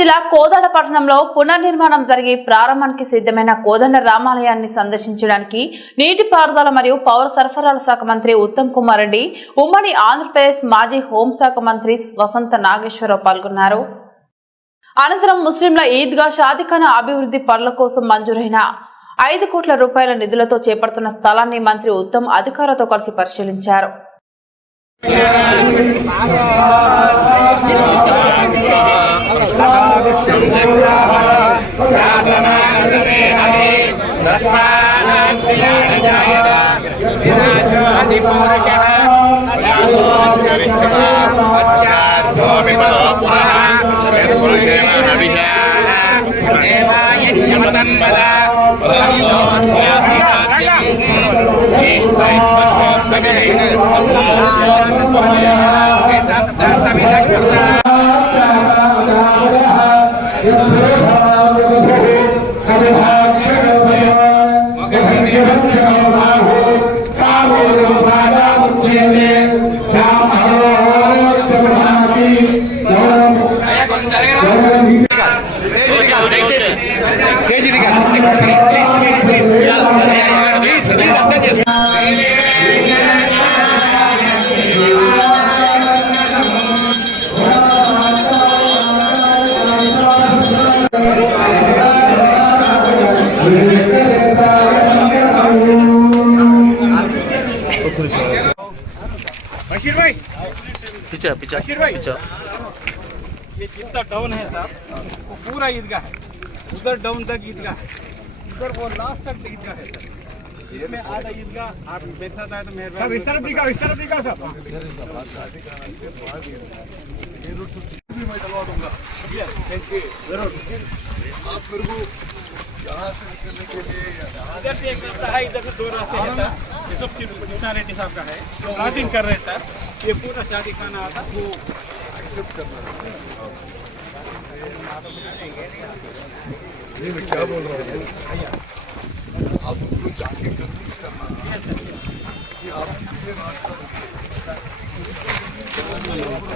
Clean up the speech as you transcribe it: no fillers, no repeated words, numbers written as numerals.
జిల్లా కోదాడ పట్టణంలో పునర్నిర్మాణం జరిగి ప్రారంభానికి సిద్ధమైన కోదండ రామాలయాన్ని సందర్శించడానికి నీటిపారుదల మరియు పౌర సరఫరాల శాఖ మంత్రి ఉత్తమ్ కుమార్ రెడ్డి, ఉమ్మడి ఆంధ్రప్రదేశ్ మాజీ హోంశాఖ మంత్రి వసంత నాగేశ్వరరావు పాల్గొన్నారు. అనంతరం ముస్లింల ఈద్గా షాదిఖానా అభివృద్ధి పనుల కోసం మంజూరైన 5 కోట్ల రూపాయల నిధులతో చేపడుతున్న స్థలాన్ని మంత్రి ఉత్తమ్ అధికారులతో కలిసి పరిశీలించారు. बशीर भाई पीछे बशीर भाई पीछे ये जितना डाउन है साहब वो पूरा ईदगाह है, उधर डाउन तक ईदगाह है, उधर वो लास्ट तक ईदगाह है सर। इसमें आधा ईदगाह आप बैठा था तो मेहरबानी इस तरफ दिखा सब जरूर आप मेरे को यहाँ से निकलने के लिए इधर से एक रास्ता है, इधर से 2 रास्ते हैं सर। ये सब चीज रेड्डी साहब का है, प्लाटिंग कर रहे सर। ये पूरा शादी खाना आता वो एक्सेप्ट करना है। ये मैं क्या बोल रहा हूँ, आप उनको जाके कन्विंस करना कि आप किसी रास्ते